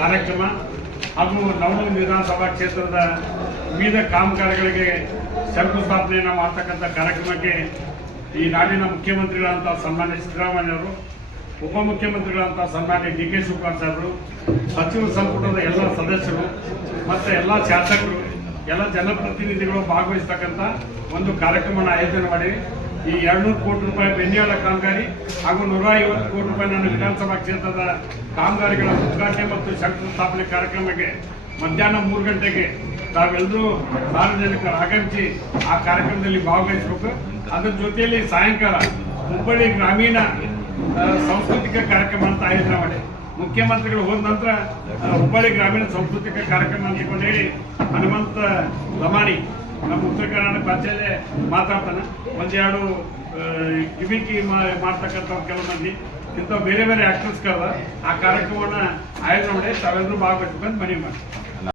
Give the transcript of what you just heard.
ಕಾರ್ಯಕ್ರಮ ಹಾಗೂ ನವಣೂರು ವಿಧಾನಸಭಾ ಕ್ಷೇತ್ರದ ವಿವಿಧ ಕಾಮಗಾರಿಗಳಿಗೆ ಶಂಕುಸ್ಥಾಪನೆಯನ್ನು ಮಾಡ್ತಕ್ಕಂಥ ಕಾರ್ಯಕ್ರಮಕ್ಕೆ ಈ ನಾಡಿನ ಮುಖ್ಯಮಂತ್ರಿಗಳಂಥ ಸನ್ಮಾನ್ಯ ಸಿದ್ದರಾಮಯ್ಯವರು, ಉಪಮುಖ್ಯಮಂತ್ರಿಗಳಂಥ ಸನ್ಮಾನ್ಯ ಡಿ.ಕೆ. ಶಿವಕುಮಾರ್ ಸಾಹೇಬರು, ಸಚಿವ ಸಂಪುಟದ ಎಲ್ಲ ಸದಸ್ಯರು ಮತ್ತು ಎಲ್ಲ ಶಾಸಕರು, ಎಲ್ಲ ಜನಪ್ರತಿನಿಧಿಗಳು ಭಾಗವಹಿಸ್ತಕ್ಕಂಥ ಒಂದು ಕಾರ್ಯಕ್ರಮವನ್ನು ಆಯೋಜನೆ ಮಾಡಿ ಈ 200 ಕೋಟಿ ರೂಪಾಯಿ ಬೆನ್ನಿಯಾಳ ಕಾಮಗಾರಿ ಹಾಗೂ 150 ಕೋಟಿ ರೂಪಾಯಿ ನನ್ನ ವಿಧಾನಸಭಾ ಕ್ಷೇತ್ರದ ಕಾಮಗಾರಿಗಳ ಉದ್ಘಾಟನೆ ಮತ್ತು ಶಂಕುಸ್ಥಾಪನೆ ಕಾರ್ಯಕ್ರಮಕ್ಕೆ ಮಧ್ಯಾಹ್ನ 3 ಗಂಟೆಗೆ ತಾವೆಲ್ಲರೂ ಸಾರ್ವಜನಿಕರು ಆಗಮಿಸಿ ಆ ಕಾರ್ಯಕ್ರಮದಲ್ಲಿ ಭಾಗವಹಿಸಬೇಕು. ಅದರ ಜೊತೆಯಲ್ಲಿ ಸಾಯಂಕಾಲ ಹುಬ್ಬಳ್ಳಿ ಗ್ರಾಮೀಣ ಸಾಂಸ್ಕೃತಿಕ ಕಾರ್ಯಕ್ರಮ ಅಂತ ಆಯೋಜನೆ ಮಾಡಿ ಮುಖ್ಯಮಂತ್ರಿಗಳು ಹೋದ ನಂತರ ಹುಬ್ಬಳ್ಳಿ ಗ್ರಾಮೀಣ ಸಾಂಸ್ಕೃತಿಕ ಕಾರ್ಯಕ್ರಮ ಅಂದ್ಕೊಂಡು ಹೇಳಿ ಹನುಮಂತ ಲಮಾಣಿ ನಮ್ಮ ಉತ್ತರ ಕರ್ನಾಟಕ ಭಾಷೆಯಲ್ಲೇ ಮಾತಾಡ್ತಾನೆ. ಒಂದೆರಡು ಗಿಮಿಕಿ ಮಾಡ್ತಕ್ಕಂಥ ಕೆಲವು ಮಂದಿ ಇಂಥ ಬೇರೆ ಬೇರೆ ಆಕ್ಟರ್ಸ್ ಕರೆದ ಆ ಕಾರ್ಯಕ್ರಮವನ್ನು ಆಯೋಜನೆ ಮಾಡಿ ತಾವೆಲ್ಲರೂ ಭಾಗವಹಿಸ್ಬೇಕು ಅಂತ ಮನವಿ ಮಾಡಿ.